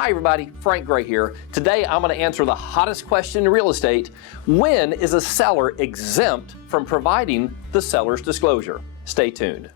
Hi everybody, Frank Gray here. Today I'm going to answer the hottest question in real estate. When is a seller exempt from providing the seller's disclosure? Stay tuned.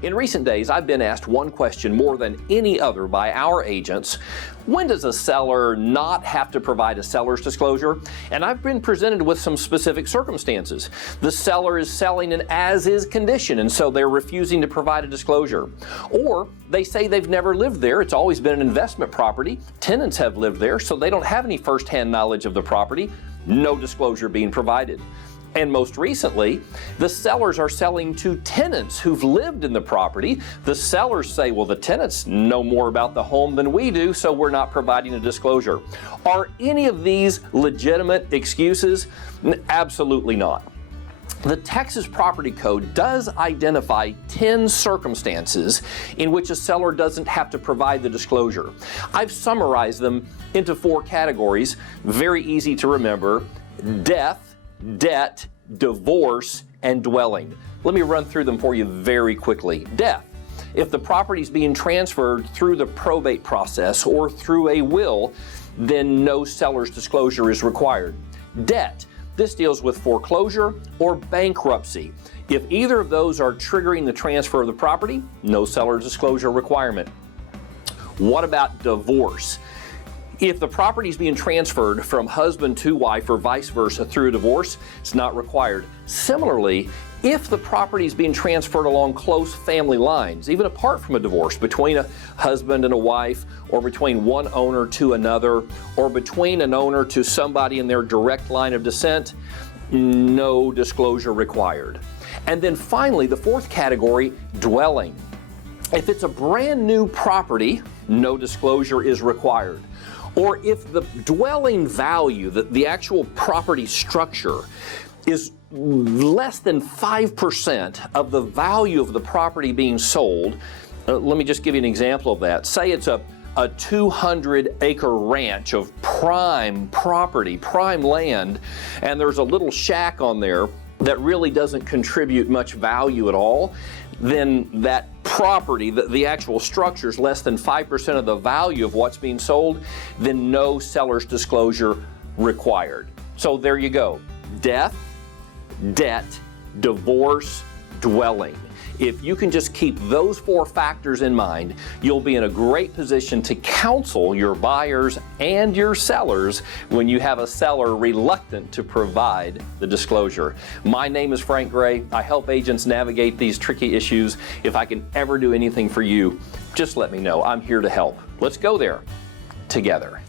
In recent days, I've been asked one question more than any other by our agents. When does a seller not have to provide a seller's disclosure? And I've been presented with some specific circumstances. The seller is selling an as-is condition, and so they're refusing to provide a disclosure. Or they say they've never lived there. It's always been an investment property. Tenants have lived there, so they don't have any first-hand knowledge of the property. No disclosure being provided. And most recently, the sellers are selling to tenants who've lived in the property. The sellers say, well, the tenants know more about the home than we do, so we're not providing a disclosure. Are any of these legitimate excuses? Absolutely not. The Texas Property Code does identify 10 circumstances in which a seller doesn't have to provide the disclosure. I've summarized them into 4 categories, very easy to remember: death, debt, divorce, and dwelling. Let me run through them for you very quickly. Death. If the property is being transferred through the probate process or through a will, then no seller's disclosure is required. Debt. This deals with foreclosure or bankruptcy. If either of those are triggering the transfer of the property, no seller's disclosure requirement. What about divorce? If the property is being transferred from husband to wife or vice versa through a divorce, it's not required. Similarly, if the property is being transferred along close family lines, even apart from a divorce, between a husband and a wife, or between one owner to another, or between an owner to somebody in their direct line of descent, no disclosure required. And then finally, the 4th category, dwelling. If it's a brand new property, no disclosure is required. Or if the dwelling value, the actual property structure, is less than 5% of the value of the property being sold. Let me just give you an example of that. Say it's a 200-acre ranch of prime property, prime land, and there's a little shack on there that really doesn't contribute much value at all. Then that property, the actual structure, is less than 5% of the value of what's being sold, then no seller's disclosure required. So there you go. Death, debt, divorce, dwelling. If you can just keep those 4 factors in mind, you'll be in a great position to counsel your buyers and your sellers when you have a seller reluctant to provide the disclosure. My name is Frank Gray. I help agents navigate these tricky issues. If I can ever do anything for you, just let me know. I'm here to help. Let's go there together.